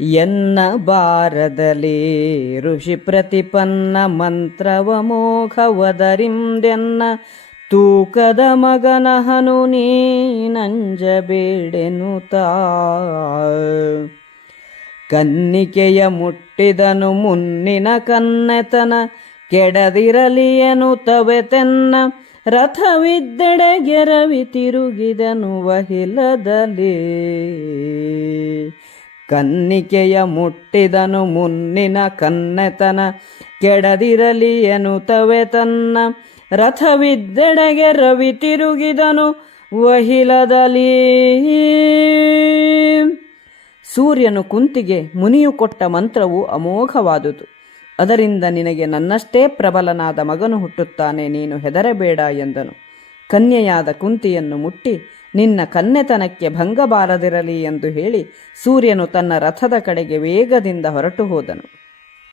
ಎನ್ನ ಬಾರದಲಿ ಋಷಿ ಪ್ರತಿಪನ್ನ ಮಂತ್ರವ ಮೋಘವದರಿಂದೆನ್ನ ತೂಕದ ಮಗನಹನು ನೀ ನಂಜಬೇಡೆನು ತಾ. ಕನ್ನಿಕೆಯ ಮುಟ್ಟಿದನು ಮುನ್ನಿನ ಕನ್ನೆತನ, ಕೆಡದಿರಲಿಯನು ತವೆ ತೆನ್ನ ರಥವಿದ್ದೆಡೆಗೆರವಿ ತಿರುಗಿದನು ವಹಿಲದಲ್ಲಿ. ಕನ್ನಿಕೆಯ ಮುಟ್ಟಿದನು ಮುನ್ನಿನ ಕನ್ನೆತನ ಕೆಡದಿರಲಿ ಎನ್ನುತ್ತವೆ ತನ್ನ ರಥವಿದ್ದೆಡೆಗೆ ರವಿ ತಿರುಗಿದನು ವಹಿಲದಲ್ಲಿ ಸೂರ್ಯನು ಕುಂತಿಗೆ ಮುನಿಯು ಕೊಟ್ಟ ಮಂತ್ರವು ಅಮೋಘವಾದುದು. ಅದರಿಂದ ನಿನಗೆ ನನ್ನಷ್ಟೇ ಪ್ರಬಲನಾದ ಮಗನು ಹುಟ್ಟುತ್ತಾನೆ, ನೀನು ಹೆದರಬೇಡ ಎಂದನು. ಕನ್ಯೆಯಾದ ಕುಂತಿಯನ್ನು ಮುಟ್ಟಿ ನಿನ್ನ ಕನ್ನೆತನಕ್ಕೆ ಭಂಗ ಬಾರದಿರಲಿ ಎಂದು ಹೇಳಿ ಸೂರ್ಯನು ತನ್ನ ರಥದ ಕಡೆಗೆ ವೇಗದಿಂದ ಹೊರಟು ಹೋದನು.